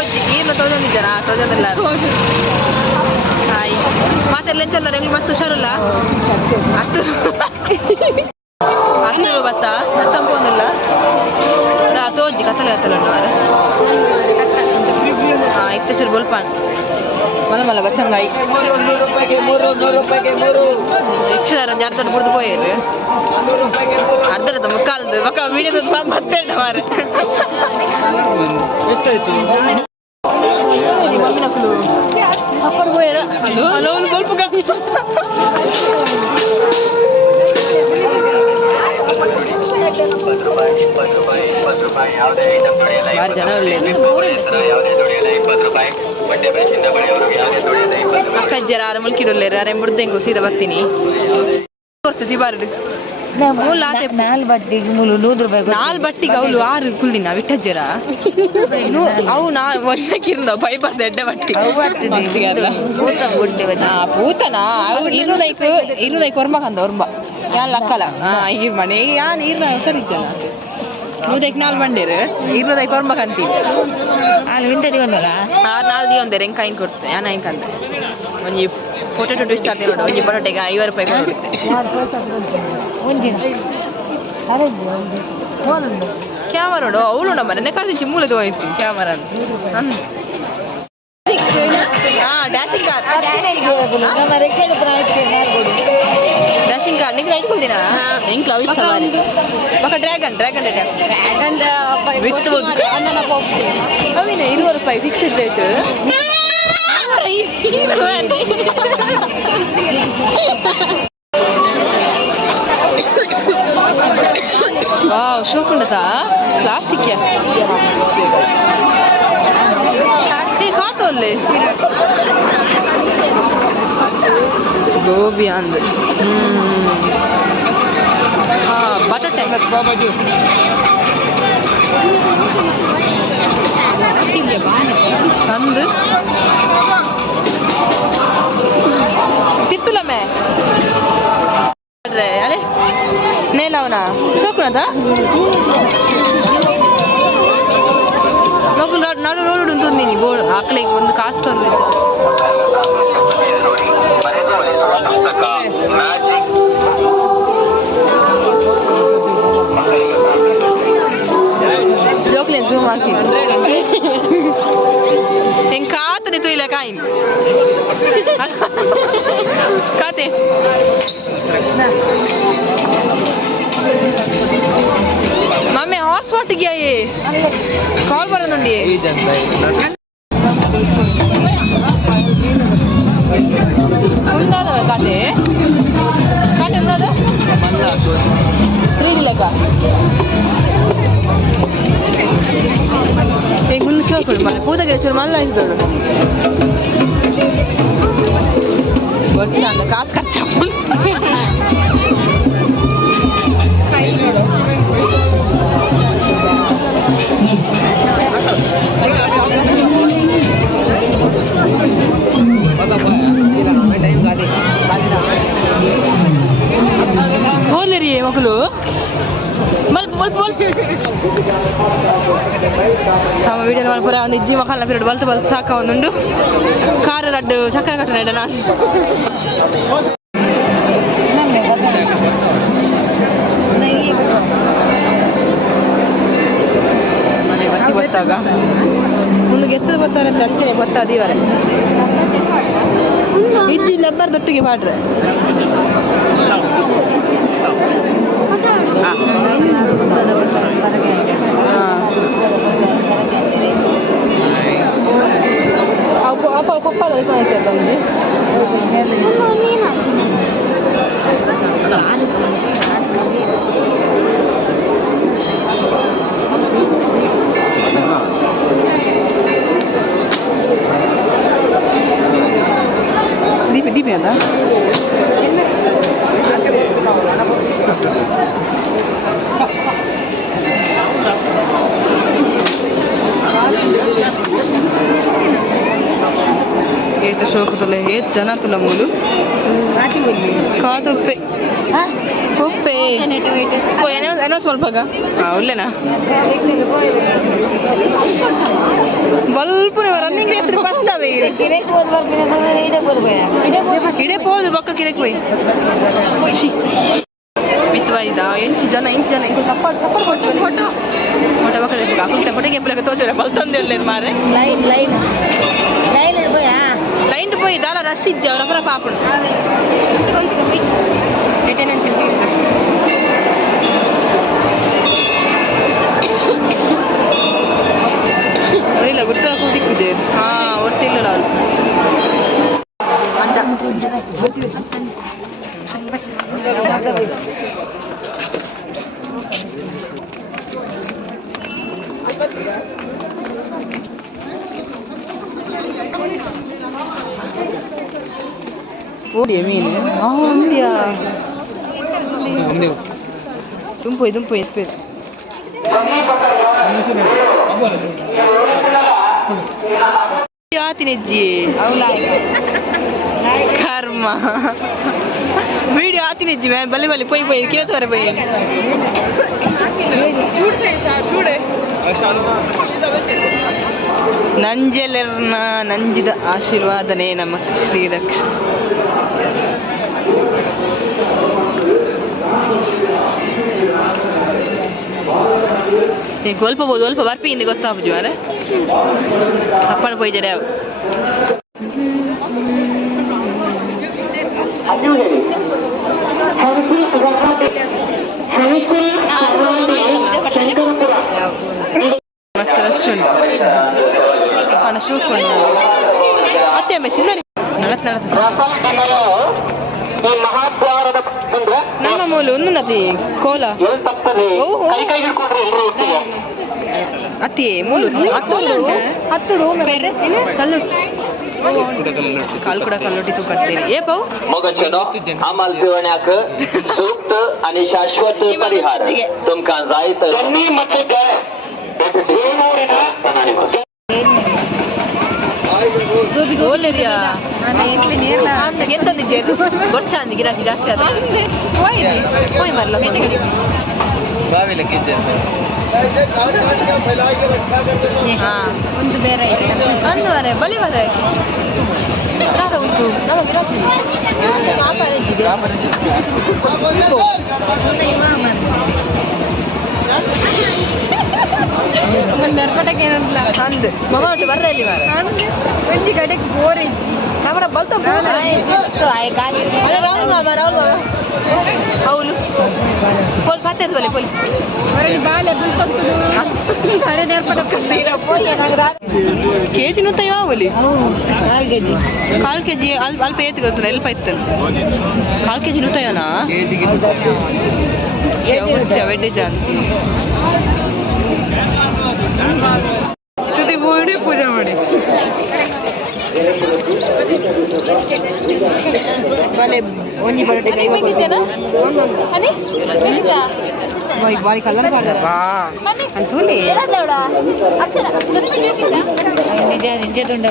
ತೋಜಿ ನೀರ್ನ ತೋಜೊಂದಿದ್ದಾನ ತೋಜೊಂದಿಲ್ಲ ಹಾಯ್ ಮಾತೆಲ್ಲ ಎಂಚಲ್ಲ ಹೆಂಗ್ ಮಸ್ತ್ ಹುಷಾರಲ್ಲ ಹತ್ತು ಹತ್ತು ಬತ್ತ ಹತ್ತಂಪೋನಿಲ್ಲ ತೋಜಿ ಕತ್ತಲೆ ಕತ್ತಲೆ ಇತ್ತೆ ಚೂರು ಬೋಲ್ಪಾನ್ ಮಲ ಮಲ ಬಚ್ಚಂಗಾಯಿ ಯಕ್ಷದಾರ ಒಂದು ಎರಡು ದೊಡ್ಡ ಬಿಡ್ದು ಪೋಯರು ಅರ್ಧದ ಮುಕ್ಕಾಲ್ದು ಮಕ್ಕ ಮೀಡಿಯದ ಬರ್ತೇನೆ ಮಾರೆ ಎಷ್ಟಾಯ್ತು ಮಮ್ಮಿ ನಕ್ಕಲು ಅಪ್ಪರು ಪೋಯರು ಅಲ್ಲೋ ಒಂದು ಸ್ವಲ್ಪ ಯಾರು ಜನ ಅಕ್ಕಜ್ಜರ ಆರ ಮುಲ್ಕಿಡೊಲ್ಲೇರು ಅರೆ ಮುಡ್ದೆಂಗು ಸೀದಾ ಬರ್ತೀನಿ ಕೊಡ್ತತಿ ಬಾರಡು ನಾಲ್ ಬಟ್ಟಿಗೆ ಅವಳು ಆರು ಕುಲ್ದಿನ ವಿಟ್ಟಜ್ಜರ ಅವು ನಾ ಒಂದಕ್ಕಿಂದ ಬೈ ಬರ್ದ ಎಡ್ಡೆ ಬಟ್ಟಿ ಪೂತನಾ ಅವು ಇರುದೈಕ್ ವರ್ಮಕಂದ ವರ್ಮ ಯಾನ್ ಲಕ್ಕಲ ಈರ್ ಮನೆ ಯಾನ್ ಈರ್ನ ಸರಿ ಇತ್ತಲ್ಲ ನೂದೈಕ್ ನಾಲ್ ಬಂಡೇರು ಇರುದೈಕ್ ವರ್ಮಕಂತೀವಿ ಅಲ್ಲಿ ವಿಂಟದಿ ಒಂದಲ್ಲ ನಾಲ್ ದಿ ಒಂದೇ ಹೆಂಗ್ ಕಾಯಿನ್ ಕೊಡ್ತೆ ಯಾನ ಹೆಂಗ್ ಕಂದೆ ಒಂಜಿ ಪೊಟೆಟೊ ಟ್ವಿಸ್ಟ್ ಆಗ್ತದೆ ನೋಡು ಒಂಜಿ ಪೊಟೆಟೊಗೆ 50 ರೂಪಾಯಿ ಕೊಡುತ್ತೆ ಕ್ಯಾಮರಾ ನೋಡು ಅವಳು ನಮ್ಮ ನೆನೆ ಕಳ್ಸಿ ಮೂಲದ ಹೋಯ್ತು camera dashing car dashing car ನಿಂಗೆ ರೈಟ್ ಕೊಡ್ತೀನ ಹೆಂಗ್ ಕ್ಲೌಡ್ ಬಕ ಡ್ರ್ಯಾಗನ್ ವಿತ್ ಅವಿನ 20 ರೂಪಾಯಿ ಫಿಕ್ಸ್ಡ್ ರೇಟ್ ವಾವ್ ಶೋಕುಂಡತಾ ಪ್ಲಾಸ್ಟಿಕ್ ಕಾತೋಲ್ಲಿ ಗೋಬಿ ಅಂದ್ ಬಟಾಟೆ ಅಂದು ತಿತ್ತುಲಮ್ಮೆ ಅಲೆ ನೇಲವನ ಶೋಕುನದ ಮಗು ನಡು ನೋಡು ತಂದೀನಿ ಬೋರ್ಡ್ ಆಕಳಿಗೆ ಒಂದು ಕಾಸ್ಟ್ ತಂದಿದ್ದು ಜೋಕ್ಲೇನ್ ಝೂಮ್ ಹಾಕಿ ಹೆಂಗ್ ಕಾತನೆ ತುಯ್ಲ ಕಾಯಿನ್ ಕಾತೆ ಮಮ್ಮಿ ಹಾರ್ಸ್ ವಾಟ್ ಗ್ಯಾ ये ಕಾಲ್ ಬರನುಂಡಿ ಉಂದಾದ ಕಾತೆ ಕಾತೆ ಉಂದಾದ 3D ಲೆಕ್ಕ ಹೆಂಗ್ ಮುಂದೆ ಶೋಕುಡು ಮನೆ ಪೂತಗಿಡ ಚೂರು ಮಲ್ಲ ಆಯ್ತು ಬರ್ತಾ ಅಂದ ಕಾಸು ಖರ್ಚಾಪು ಹೋದ್ರಿ ಮಕ್ಕಳು ಸಮ ವಿಡಿಯೋ ಮಲ್ಪುರ ಒಂದು ಇಜ್ಜಿ ಮಕ್ಕಳ ಪೀರಿಯಡ್ ಬಲ್ತು ಸಾಕ ಒಂದುಂಡು ಕಾರ್ ಲಡ್ಡು ಚಕ್ರ ಕಟ್ಟಣ ಇಡ ನಾನು ಮನೆ ಬತ್ತಿ ಬತ್ತಾಗ ಮುಂದೆ ಎತ್ತದ ಬರ್ತಾರೆ ಅಂತ ಅಂಚನೆ ಬತ್ತ ಅದೀವರೆ ಇಜ್ಜಿ ಲಬ್ಬರ್ ದೊಟ್ಟಿಗೆ ಮಾಡ್ರೆ apa apa dari mana itu tahu ni? Di mana? Itu show tuh leh, jana tuh lah mulu. Kau tuh pe, pe. Kau enak small baga. Ah, ulle na. ಬಲ್ಪ ರನ್ನಿಂಗ್ ರೇಸ್ ಫಸ್ಟ್ ಅವೇ ಇಡೇ ಹೋದು ಬಕ್ಕ ಕಿರಕ್ ಹೋಯ್ ಮಿತ್ವಾಯಿದ 8 ಜನ ಇಂಕೊ supper ಕೊಡ್ತೀವಿ photo ಬಕ್ಕ ಅಕುಲ್ಟ ಫೋಟೋಗೆ ಎಪ್ಪಲಕ ತೋಚೋರ ಬಲ್ತಂದೆ ಮಾರೆ line పోయి దాలా రష్ ఇచ్చావు రఫర పాపడు కొంచెం పోయి అటెండెన్స్ ಇಲ್ಲ ಗೊತ್ತಾ ಕೂತಿಕ್ಕಿದೆ ಹಾ ಒಟ್ಟಿಲ್ಲ ನಾನು ಅಂತ ಓಡಿಯ ಮೀನು ಅಂದ್ಯಾ ದುಂಪು ಎತ್ಪೆ ಆತಿನೆಜ್ಜಿ ಕರ್ಮ ವಿಡಿಯೋ ಆತಿನೆಜ್ಜಿ ಬಲ್ಲೆ ಪೊಯ್ ಕೇಳ್ತವ್ರೆ ಪೊಯ್ చూడే ನಂಜೆಲ್ಲರ್ನ ನಂಜಿದ ಆಶೀರ್ವಾದನೆ ನಮ್ಮ ಶ್ರೀರಕ್ಷ ಸ್ವಲ್ಪ ಬರ್ಪಿ ಇಂದ ಗೊತ್ತಾಗ್ಬೋದು ಮಾರೆ ಅಪ್ಪನ ಪೋಯ್ ಜಡೆ ಮಸ್ತ್ ರಶ್ ಉಂಟು ಹಣ ಶೂಟ್ ಮಾಡಿ ಅತ್ತೆ ಅಮ್ಮ ಚಿಲ್ಲರಿ ನಡತ್ ನಮ್ಮ ಮೂಲು ಒಂದು ನದಿ ಕೋಲ ಅತ್ತಿ ಮೂಲು ಹತ್ತು काल कुडा कल्लोटी तू करते ये पाऊ मग चलो आम्हाला पिवण्याक सूक्त आणि शाश्वत परिहार तुमका जायत जन्मी मध्ये काय ಓಲೆರಿಯಾ ನಾನು ಇಟ್ಲಿ ನೀರ್ಲ ಅಂತ ಎಂತಂದಿದ್ದೆ ಗೊತ್ತಾಂದಿ ಗಿರಾಕಿ ಜಾಸ್ತಿ ಆದ ಹೋಯ್ ಮರ್ಲ ಬಾವಿಲ ಕಿದ್ದೆ ಹಾ ಒಂದು ಬೇರೆ ಒಂದು ವರೆ ಬಲಿ ವರೆ ಯಾರ ಉಂಟು ನಾವು ಗಿರಾಕಿ ವ್ಯಾಪಾರ ಇದ್ದಿದೆ ಪಟಕ್ಕೆ ಏನಂತಲ್ಲ ಅಂದ್ ಮಗ ಒಟ್ಟು ಬರ್ರ ಇಲ್ಲಿ ಮಾರ ಒಂಜಿ ಕಡೆಗೆ ಬೋರ್ ಇಜ್ಜಿ ನಮ್ಮರ ಬಲ್ತ ರಾಹುಲ್ ಮಾಮ ಅವಳು ಪೋಲ್ ಪತ್ತೆ ಬಲೆ ಪೋಲ್ ಹೊರಗೆ ಬಾಲೆ ಬಲ್ತಂತುದು ಅರೆ ದೇವ್ರ ಪಟಕ್ಕೆ ಕೆಜಿ ನುತ್ತ ಯಾವಲಿ ಕಾಲ್ ಕೆಜಿ ಅಲ್ಪ ಏತ್ ಗೊತ್ತು ಎಲ್ಪ ಇತ್ತು ಕಾಲ್ ಕೆಜಿ ನುತ್ತಯೋನಾ ವೆಡ್ಡೆ ಜಾಂತಿ ಗೋಡಿ ಪೂಜೆ ಮಾಡಿ ಬಲೆ ಒಂಜಿ ಬರಟೆ ಕೈ ಬಾರಿ ಕಲರ್ ಅಂತೂಲಿ ನಿಜ ತುಂಡ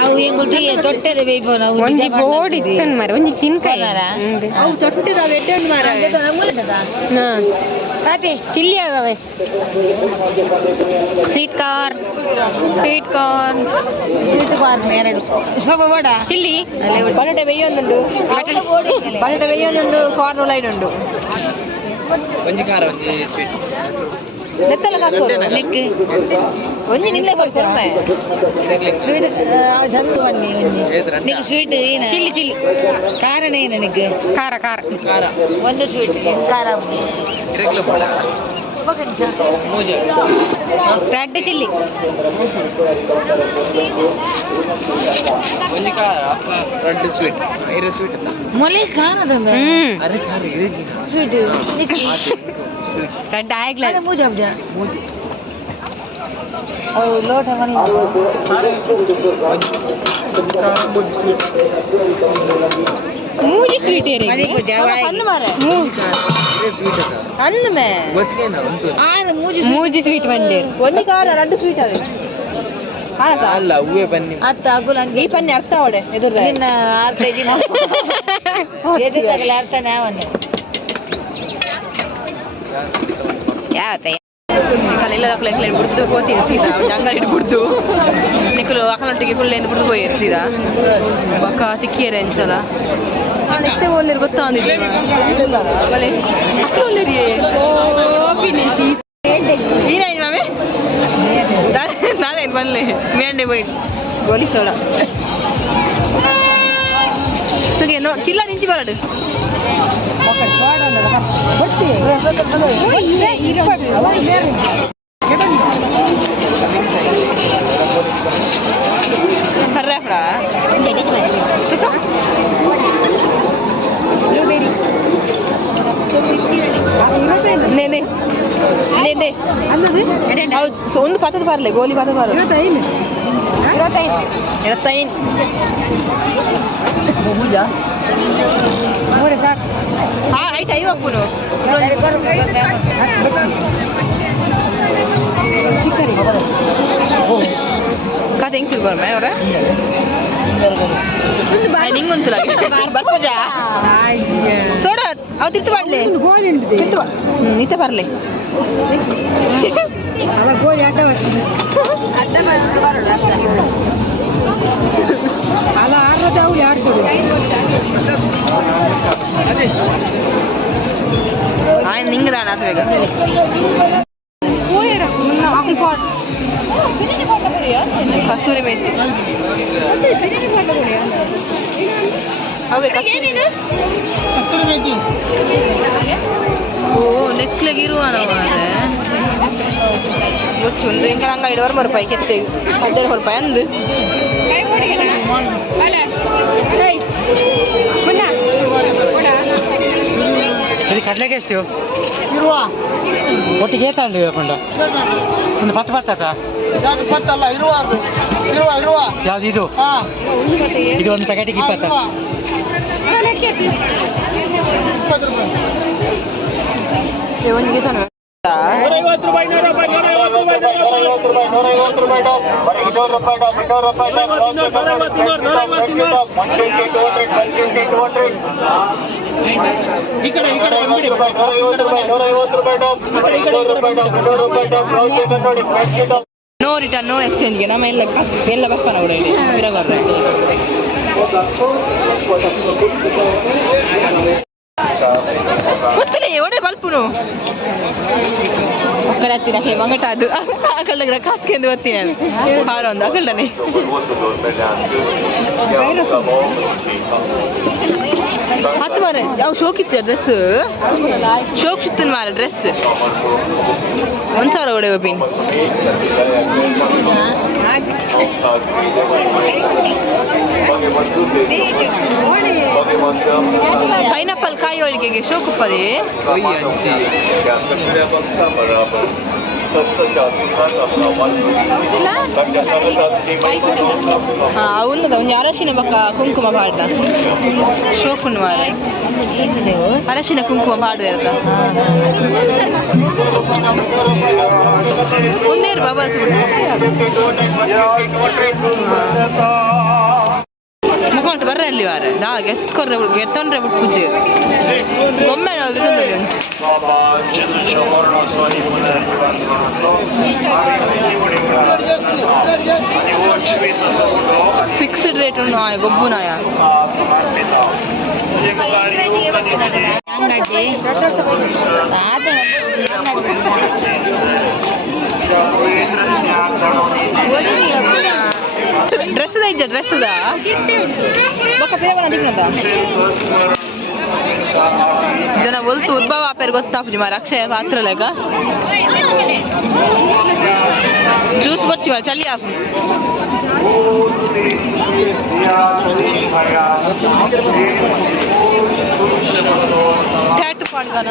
ಅವು ಹೆಂಗ್ ತೊಟ್ಟದೆ ಬೇಯ್ಬೋ ನಾವು ಒಂಜಿ ಗೋಡಿ ಇತ್ತನ್ ಮಾರ ಒಂಜಿ ತಿನ್ಕಾಯಿ ಅವು ತೊಟ್ಟಿದಾವೆ ಎಡ್ಡೆ ಮಾರ ಕಾತೆ ಚಿಲ್ಲಿ ಆಗವೆ ಸ್ವೀಟ್ ಕಾರ್ನ್ ಎರಡು ಶೋಭ ಬೋಡ ಚಿಲ್ಲಿ ಬಟಾಟೆ ಬೇಯೊಂದುಂಡು ಬಟಾಟೆ ಬೇಯೊಂದುಂಡು ಕಾರ್ನ್ ಲೈನ್ ಉಂಡು ಒಂಜಿ ಖಾರ ಒಂಜಿ ಸ್ವೀಟ್ ನೆತ್ತಲ ಕಾಸು ನಿಕ್ಕೆ ಒಂಜಿ ನಿಲ್ಲೆ ಕೊಡ್ತಾರೆ ಸ್ವೀಟ್ ಜಂತು ಬನ್ನಿ ಒಂಜಿ ನಿಕ್ಕೆ ಸ್ವೀಟ್ ಏನ ಚಿಲ್ಲಿ ಕಾರಣ ಏನ ನಿಕ್ಕೆ ಖಾರ ಒಂದು ಸ್ವೀಟ್ ಖಾರ ಇರಕ್ಲ ಬೋಡ ರೆಡ್ ಚಿಲ್ಲಿ ಒಂಜಿ ಖಾರ ರೆಡ್ ಸ್ವೀಟ್ ಐರ ಸ್ವೀಟ್ ಮೊಲೆ ಖಾರದ ಅರೆ ಖಾರ ಇರಗಿ ಸ್ವೀಟ್ ರೆಡ್ ಆಗ್ಲ ಮೂಜಿ ಓ ಲೋಟ ಮನಿ ಮೂಜಿ ಸ್ವೀಟ್ ಏರಿ ಅನ್ನ ಮಾರೆ ಅನ್ನ ಮೇ ಮೂಜಿ ಸ್ವೀಟ್ ಬಂದೆ ಒಂಜಿ ಖಾರ ರೆಡ್ ಸ್ವೀಟ್ ಅದೇ ಅಲ್ಲ ಹೂವೆ ಬನ್ನಿ ಅತ್ತ ಅಗುಲ ಈ ಪನ್ನಿ ಅರ್ಥ ಅವಡೆ ಎದುರ್ದ ನಿನ್ನ ಅರ್ಥ ಇದಿನ ಎದುರ್ದಾಗಲ ಅರ್ಥನೇ ಅವನ್ನೇ ಯಾವತ್ತ ನಾನು ಇಲ್ಲ ಅಕ್ಕಲ ಬಿಡ್ದು ಹೋಗ್ತೀನಿ ಸೀದಾ ಅಂಗಡಿ ಬಿಡ್ದು ನಿಕ್ಕಲು ಅಕ್ಕಲೊಟ್ಟಿಗೆ ಕುಳ್ಳೆಂದು ಬಿಡ್ದು ಹೋಯ್ರು ಸೀದಾ ಬಕ್ಕ ತಿಕ್ಕಿಯರೆ ಅಂಚಲ ನೆತ್ತೆ ಒಳ್ಳೆರು ಗೊತ್ತಾ ಅಂದಿದ್ದೆ ಅಕ್ಕಲು ಒಳ್ಳೆರಿ ನೀನಾಯ್ತು ಮಾಮೆ ನಾನೇನು ಬನ್ನಿ ಮೇಂಡೆ ಹೋಯ್ ಗೋಲಿ ಸೋಳ ತುಗೆ ನೋ ಚಿಲ್ಲ ನಿಂಚಿ ಬರಡು ಕರ್ರಾಫ್ರಾ ಒಂದು ಪತ್ತದ ಬರಲಿ ಗೋಲಿ ಪತ್ತದ ಬರ ಇರತ್ತೈನ್ ಸಾಕು ಹಾ ಐಟ್ ಐ ಹೋಗ್ಬೋದು ಕತೆ ಹೆಂಗ್ ತಿಳ್ಬಾರ ಅವರ ನಿಂಗೊಂದು ಬರ್ಪಜಾ ಸೋಡ ಅವ್ ತಿರ್ತು ಮಾಡ್ಲಿ ನಿತ್ತ ಬರ್ಲಿ ಅಲ್ಲ ಆರ್ರದ ಅವ್ರು ಆಡ್ತಾರೆ ಆಯ್ತು ನಿಂಗೆ ದಾಣ ಬೇಗ ಕಸೂರಿ ಮೇಥಿ ಅವೇ ಕಸೂರಿ ಮೇಥಿ ಓ ನೆಕ್ಲೆಗೆ ಇರುವ ಗೊತ್ತು ಒಂದು ಹೆಂಗೆ ಹಂಗೆ 5 ರೂಪಾಯಿ ಕೆತ್ತೆ 12 ರೂಪಾಯಿ ಅಂದು ಕಡ್ಲೆಗೆ ಎಷ್ಟು ಇರುವ ಒಟ್ಟಿಗೆ ತಗೊಂಡು ಕೊಂಡ ಒಂದು 10 ಇಪ್ಪತ್ತಲ್ಲ ಇರುವ ಯಾವ್ದು ಇದು ಇದು ಒಂದು ಪ್ಯಾಕೆಟಿಗೆ 20 ಒಂದಿಗೆ ತಾನೆ 150 ನೋ ರಿಟರ್ನ್ ನೋ ಎಕ್ಸ್ಚೇಂಜ್ಗೆ ನಮ್ಮ ಎಲ್ಲ ಬಪ್ಪನ ಕೂಡ ಹೇಳಿ ಬಿರಗರ್ರೆ ಗೊತ್ತಿಲ್ಲ ಒಡೆ ಬಲ್ಪುನು ಅಕ್ಕಳ ಹತ್ತಿರ ಮಂಗಟ ಅದು ಅಕ್ಕಳ ಕಾಸ್ಕೆಂದು ಓದ್ತೀನಿ ನಾನು ಹಾರ ಒಂದು ಅಕ್ಕಳನೆ ಹತ್ತು ಮಾರ ಅವು ಶೋಕಿತ್ತು ಡ್ರೆಸ್ ಶೋಕ್ ಸಿಗ್ತಾನೆ ಮಾರ ಡ್ರೆಸ್ 1,000 ಒಡೆ ಒಪ್ಪಿನ್ ಪೈನಾಪಲ್ ಕಾಯಿ ಹೋಳಿಗೆಗೆ ಶೋಕುಪ್ಪದೆ ಒಂದು ಅರಶಿನ ಬಕ್ಕ ಕುಂಕುಮ ಪಾಡ್ದ ಶೋಕುನ್ ಮಾರ ಅರಶಿನ ಕುಂಕುಮ ಪಾಡು ಇರ್ತ ಒಂದೇ ಬಾಬಾಸ್ ಮುಖಂಟು ಬರ್ರ ಅಲ್ಲಿ ವಾರ ದಾಗೆ ಎತ್ತೊಂಡ್ರೆ ಬಿಟ್ಟು ಪೂಜೆ ಒಮ್ಮೆ ಫಿಕ್ಸ್ಡ್ ರೇಟ್ ಉಂಟು ಗೊಬ್ಬುನಾಯ ಡ್ರೆಸ್ ಐತೆ ಡ್ರೆಸ್ ಜನ ಒಲ್ತು ಉದ್ಭವ ಪೇರು ಗೊತ್ತಾಪುಜಿ ಮಾರ ಅಕ್ಷಯ ಪಾತ್ರ ಲೆಕ್ಕ ಜ್ಯೂಸ್ ಬರ್ತೀವ ಚಳಿ ಆಪು ಟ್ಯಾಟು ಪಾಡ್ಗನ